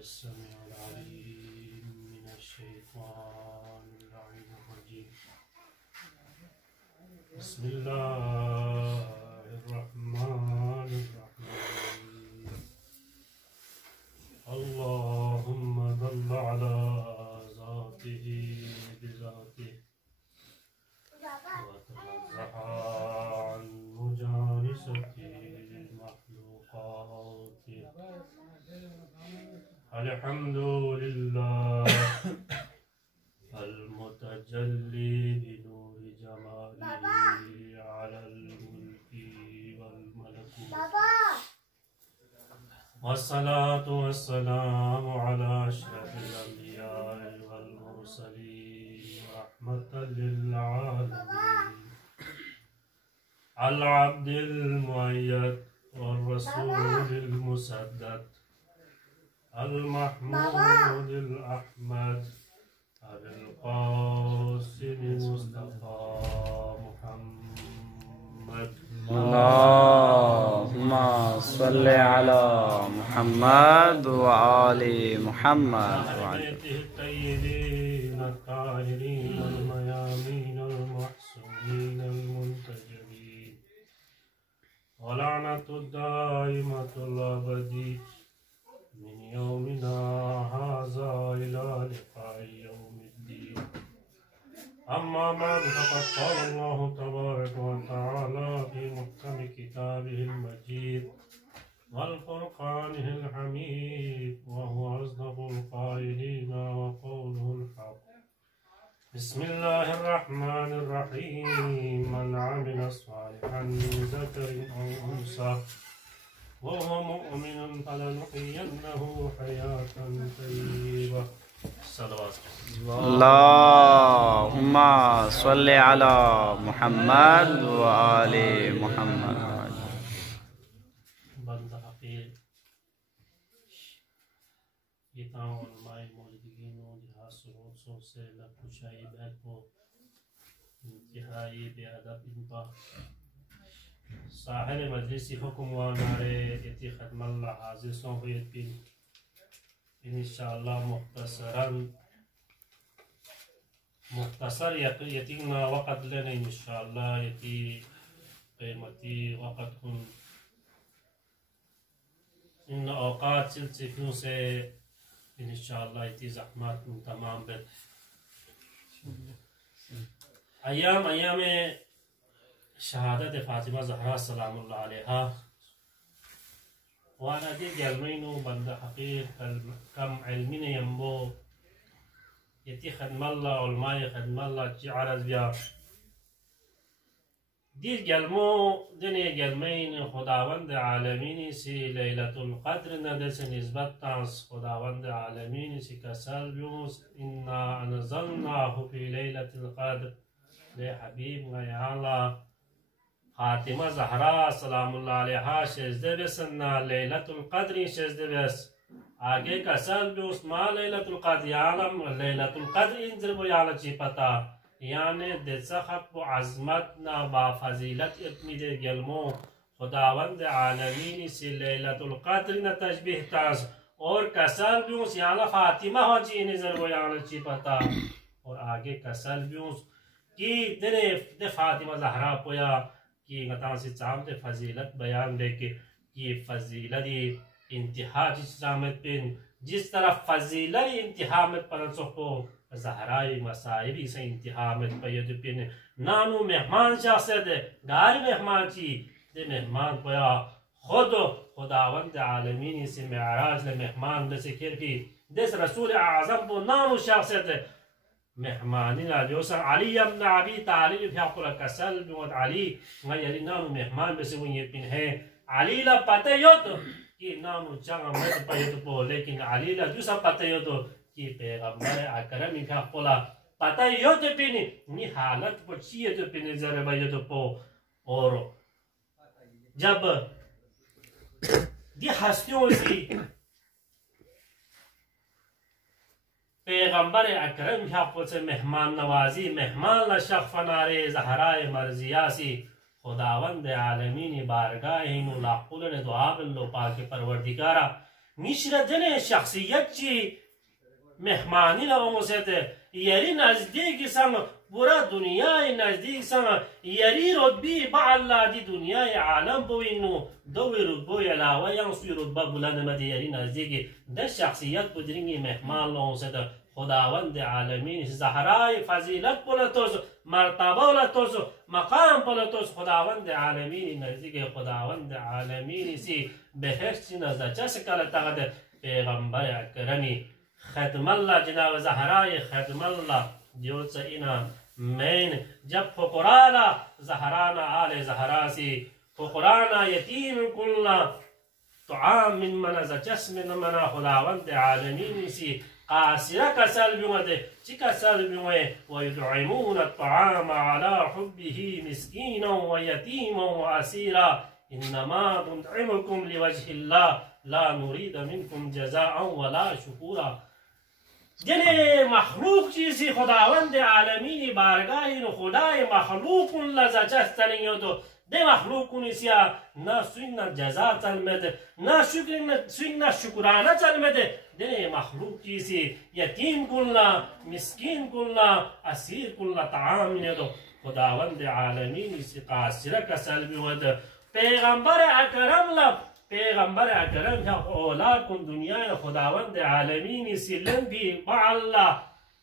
السميع العليم من الشيطان اللعين الرجيم. بسم الله الرحمن الرحيم. اللهم ضل على ذاته بذاته وتنزه عن مجانسته المخلوقات. الحمد لله المتجلي بنور جماله على الملك والملكوت، والصلاة والسلام على أشرف الأنبياء والمرسلين رحمة للعالمين، العبد المؤيد والرسول المسدد، المحمود الأحمد، أبي القاسم مصطفى محمد. اللهم صل على محمد وآل محمد وعلى الطيبين الطاهرين الميامين المحسومين المنتجبين، ولعنة الدائمة الأبدية من يومنا هذا إلى لقاء يوم الدين. أما بعد، فقد قال الله تبارك وتعالى في محكم كتابه المجيد والفرقانه الحميد، وهو أصدق القائلين وقوله الحق. بسم الله الرحمن الرحيم. من عمل صالحا من ذكر أو أنثى وهو مؤمن فلنحيينه حياة طيبة. صلوات. اللهم صل على محمد وآل محمد. بند حقیر گیتاؤں علماء موجودگینوں جہاں سو سے لکھوشائی بیت کو انتہائی بے ادب انتا ساحل مجلسی حکم وانارے اتی خدم اللہ حاضر سوں ہوئیت بین انشاءاللہ مختصر یتینا وقت لینا انشاءاللہ یتی قیمتی وقت کن ان اوقات سلسفیوں سے انشاءاللہ یتی زحمات تمام بیت ایام شهادة فاطمة زهراء سلام الله عليها. وانا دي جالمينو بند حقيق كم علمين ينبو يتي خدم الله علماء خدم الله جي عرض بيا دي جالمو دني جالمين خداوند عالمين سي ليلة القدر ندس نسبت تانس خداوند عالمين سي كسال بيوس إنا أنزلناه في ليلة القدر لحبيب غيالا فاطمة زهراء سلام الله عليها شزده بسنا ليلة القدر شزده بس آگے کا سال بیوس ما ليلة القدر يعلم ليلة القدر انزل بو يعلم چی پتا یعنی دسخب و عظمتنا با فضیلت ابنی دے گلمو خداوند عالمین سی ليلة القدر نتشبیح تاس اور کا سال بیوس یعلم فاطمہ ہو چی انزل بو يعلم چی پتا اور آگے کا سال بیوس کی دے فاطمہ زہرا پویا کی غطان سے چامت فضیلت بیان دے کے یہ فضیلت انتہا جس چامت پین جس طرح فضیلت انتہا میں پرنسو کو زہرائی مسائبی سے انتہا میں پید پین نانو مہمان شخصیت گاری مہمان چی دے مہمان پویا خود خداوند عالمین سے معراج لے مہمان لے سکر کی دس رسول اعظم پو نانو شخصیت مهمانين اليوسف علي بن أبي طالب في حقول كسل بموت علي غير نانو مهمان بس وين يبين هي علي لا باتيوت كي نانو جانا مت بيوت بو لكن علي لا جوسا باتيوت كي پیغمبر أكرم في حقول باتيوت بيني ني حالت بچية بيني زر بيوت بو اور جب دي هستيون سي پیغمبر اکرم حق سے مہمان نوازی مہمان لشخ فنارے زہرائے مرضیاسی خداوند عالمین بارگاہ نو لاقولن دعا بلو پاک پروردگارا میشه دن شخصیت چی مهمانی لاموسته یاری نزدیک سم برا دنیای نزدیک سم یاری رتبی با الله دی دنیای عالم بوینو دو رتبه علاوه یا سوی رتبه بلند مدی یاری نزدیک ده شخصیت بدرینگی مهمان لاموسته خداوند عالمین زهرای فضیلت بلتوز مرتبه بلتوز مقام بلتوز خداوند عالمین نزدیک خداوند عالمین سی بهشت نزد چه کلا تقد پیغمبر اکرمی ختم الله جناب زهرای ختم الله دیوت اینا من جب فقرانا زهرانا آل زهراسی فقرانا یتیم کلنا طعام من منز جسم منا خداوند عالمین سی قاسرة كسل بمده كسل بمده ويدعمون الطعام على حبه مسكينا ويتيما وأسيرا إنما نطعمكم لوجه الله لا نريد منكم جزاء ولا شكورا جنه مخلوق چیزی خداوند عالمین بارگاهی خدای مخلوق لزجستنیو تو ده مخلوق نیسیا نه سوین جزا تلمده نه شکرانه تلمده ده مخلوق چیزی یتیم کلنا مسکین کلنا اسیر کلنا طعام نیدو خداوند عالمین سی قاصره کسل بیود پیغمبر اکرم لب پیغمبر اکرم که اولاد کن دنیای خداوند عالمین سی لنبی با الله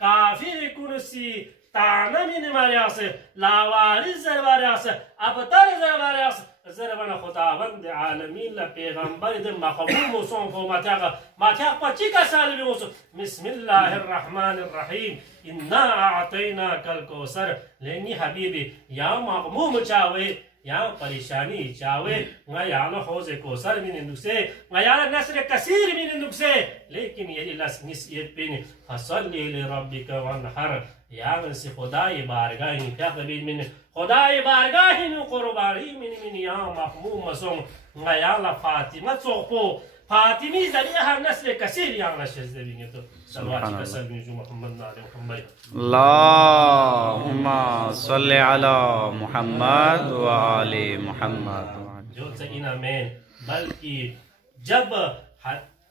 کافر کنسی تعنمی نماریاسه لاواری زرواریاسه ابتر زرواریاسه زربان خداوند عالمین لپیغمبر ده مقبول موسون کو ماتیاق پا چی کسالی بی موسون بسم الله الرحمن الرحیم انا اعطینا کل کوسر لینی حبیبی یا مقموم چاوی یا پریشانی چاوے غیانا خوز کوسر من اندوکسے غیانا نصر کثیر من اندوکسے لیکن یلی لس نسیت بین فصلی لربک وانحر یا من سی خدای بارگاہی پیاق بین من خدای بارگاہی نو قربانی من یا مخموم مسون غیانا فاطمہ صحبو فاطمی ذریعہ نسل کثیر یا نشز دبینگے تو صلوات کسل من جو محمد علی محمد اللهم صل على محمد و آل محمد جو سکینہ میں بلکہ جب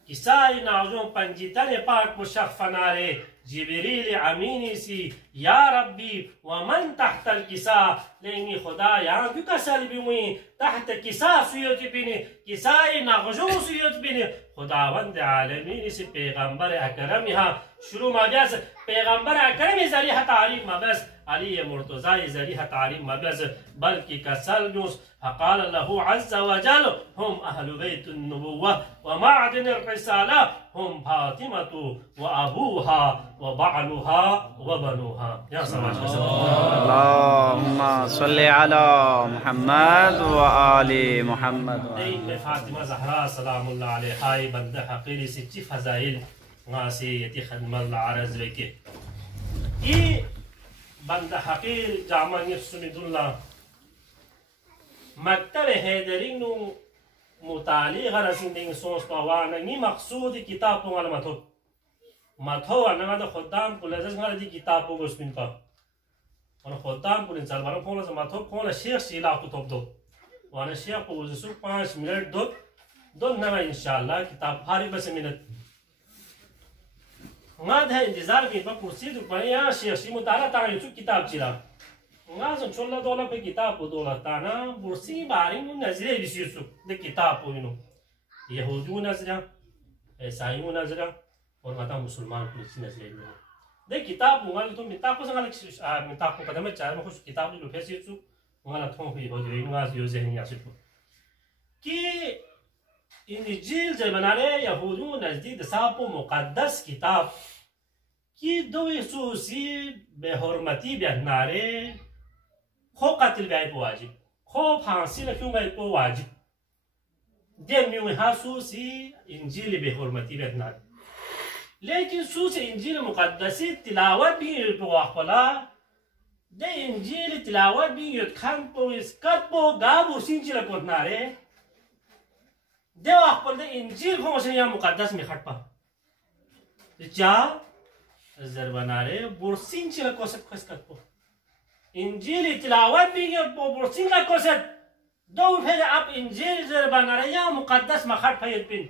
کسائی ناظرون پنجیتن پاک مشخ فنارے جبریل امینی سی یا ربی ومن تحت الکسا لینی خدا یہاں کیوں کسل بھی ہوئی تحت کسا سویت بینی کسائی ناظرون سویت بینی خداوند عالمین سی پیغمبر اکرم یہاں شروع مبیز پیغمبر اکرم ذریعہ تعلیم مبیز علی مرتضی ذریعہ تعلیم مبیز بلکہ کسل جوز فقال له عز وجل هم أهل بيت النبوة ومعدن الرسالة هم فاطمة وأبوها وبعلها وبنوها يا صلاة اللهم صل على محمد وآل محمد فاطمة زهراء سلام الله عليها بند حقيري ستي فزائل غاسي يتي خدم الله عرز وكي إيه بند حقير جامع يسمد الله مکتب حیدرین مطالعه رسیدن سوس پاوانا نی مقصود کتاب کو والا متو انا دا خدام کو لزز غلا دی کتاب کو گسپین پا انا خدام کو انسان بارو کو لز متو کو لا شیخ سیلا کو توب دو وانا شیخ کو وزسو 5 منٹ دو نما انشاءاللہ کتاب فارغ بس منٹ ما ده انتظار کی پا کرسی دو پنیا شیخ سی مطالعه تا یوتیوب کتاب چیلا غازن چولا دولا په کتاب په دولتانا برسی بارینو نظریه بسیسو د کتاب په وینو یهودو نظریه عیسایو نظریه اور متا مسلمان کو نظریه د کتاب وغال تو متا کو څنګه متا کو قدمه چار مخ کتاب لو فسیسو وغال ته په یهودو غاز یو ذهن یاسو کی انجیل زمانه یهودو نزدیک د صاحب مقدس کتاب کی دو سوسی به حرمتی بیاناره خو قتل باید واجب خو پانسی لکیون باید واجب دیم میوی ها سوسی انجیل به حرمتی بیاناره لیکن سوس انجیل مقدسی تلاوت بین پو اخلا ده انجیل تلاوت بین یود خان پو اسکت پو گابو سینچی لکوت ناره ده اخلا ده انجیل خو یا مقدس می خط پا چا زربناره برسین چی لکوست خسکت پو انجیل تلاوت بیگه پو برسین لکوست دو پھر اب انجیل زربناره یا مقدس مخط پید بین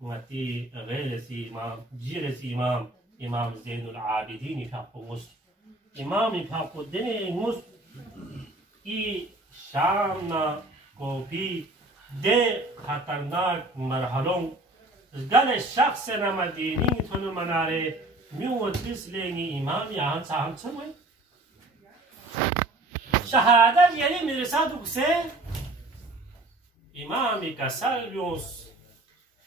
متي غير سي إمام جير سي إمام زين العابدين يفقو مس إمام يفقو دني مس إي شامنا كوبي ده خطرناك مرحلون قال الشخص مديني تون مناره ميوت بسليني إمام يهان سهم سوي شهادة يلي مرسادو كسي إمامي كسالبيوس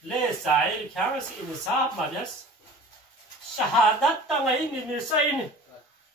لي سائل كانس إنصاف مجلس شهادة تغيين مرسين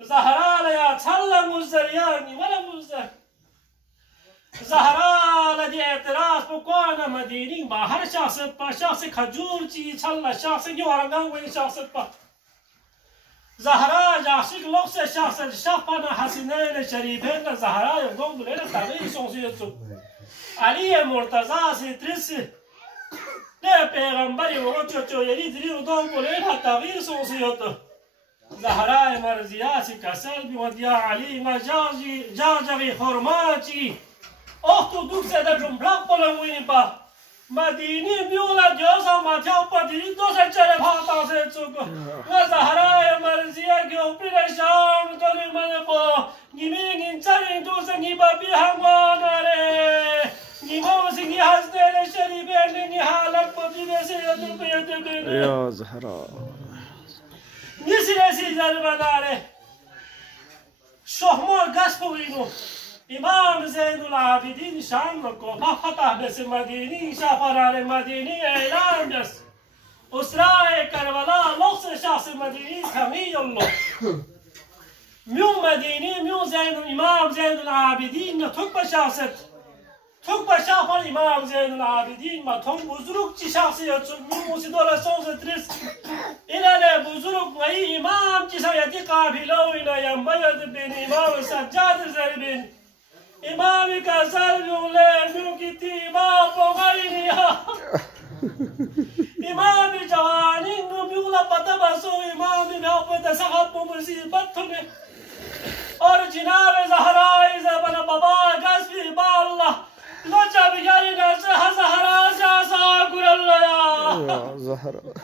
زهرا يا تسلم الزرياني ولا مزدر زهرا لدي اعتراف بكون مديني با هر شخص با شخص خجور چی چل شخص يورنگان وين شخص با زهرا جاشق لوكس شخص شخصنا حسنين شريفين زهرا يقوم بلين تغيير شخصيته علي مرتضى سترس لا پیغمبر وروچو يلي دري ودوم بلين تغيير شخصيته زهراء مرزياتي كسلبي وديا علي ما جاجي خرماتي أختو دوك سيدا جمبلاق بلنوين با مديني بيولا جوزا ما تيو بدي دوسا چره پاتا سے چوكو وزهراء مرزياتي اوپير شام تولي من با نيمين انچارين دوسا نيبا بيهنگوانا ري نيمو سنگي حسنين شريفين ني حالك بدي بسي يدر بيدر يا زهراء نسي زربناره شهما قصبوينو إمام زين العابدين شان مكو فتح بس مديني شافرار مديني إعلان بس أسراء كربلاء لغس شخص مديني سمي الله ميو مديني ميو زين إمام زين العابدين تكبر شخصت تكبر شافر إمام زين العابدين ما تم بزرگ چی شخصیت ميو سيدولا سوز ترس إلى بزرگ غي إمام چی سيدي قابلو إلى ينبيد بين إمام سجاد زربين إمام كسل يولين ميو كتي إمام بغينيها إمام جوانين ميولا بطبسو إمام بيوبت سخط بمصيبتني اور جناب زهراء زبن بابا قصبي بالله لجا بياري نفسها زهراء جاسا قول الله يا زهراء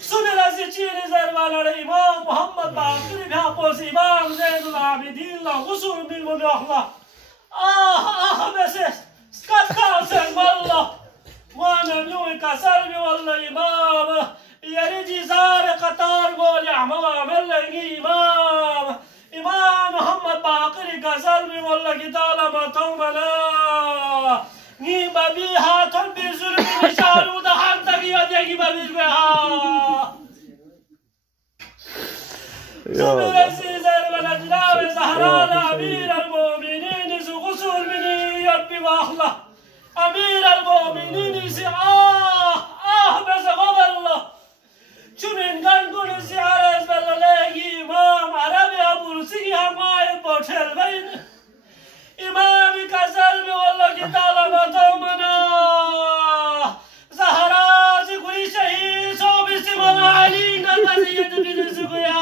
سنة لسيچين زربان الإمام محمد باقر بيحبوس إمام زين العابدين غسول من الله بس سكت كاسر والله وانا ميوي كسر والله إمام يريد زار قطار قول يعمل عمل إمام محمد باقر كسر والله كتال ما تومنا نيم بيها تنبي زرم نشالو دهان تقيا ديكي بها سبيل السيزر والأجلاب زهراء أمير المؤمنين غسول مني يبي واخله أمير المؤمنين بس غب الله چونین گنگون زیارت بلالegi امام عربی ابورسی همای بوتل بین امامی کسل بی والله کی طالباتو منا زهرا زی شهید سو بیستی مالا علی نتازیت بیدرسی گویا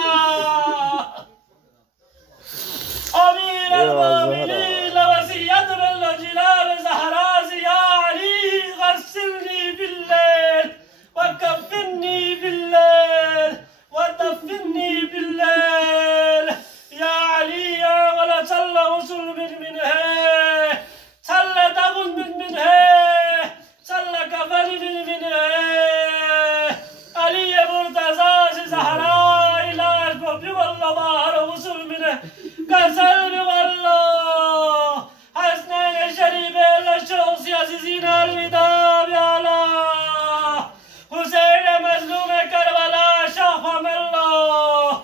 امیر المؤمنین لوسیت بالله جلال زهرا زی یا علی غسلنی باللیل وكفني بالليل ودفني بالليل يا علي يا ولا صلى وصل منه صلى دبل منه صلى كفن منه علي مرتضى زهراء لا يشبه والله بحر وصل منه كسل والله حسنين شريفين للشخص عزيزين الوداع يا حسين مظلوم کربلا شافم الله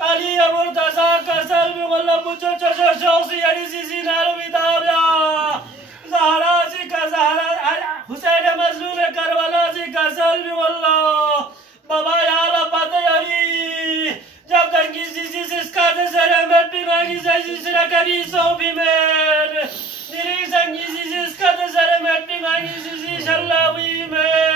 علی مرتضی کسل والله بچو چشو شخصی عزیزی زینارو بیدابیا زهرا زی که زهرا حسین مظلوم کربلا زی کسل salve Allah. Baba ya Rabbi yari. Jab tangi sisi skade sere mer pinagi sisi sira kari so bimer. Niri sangi sisi skade sere mer pinagi sisi shallawi mer.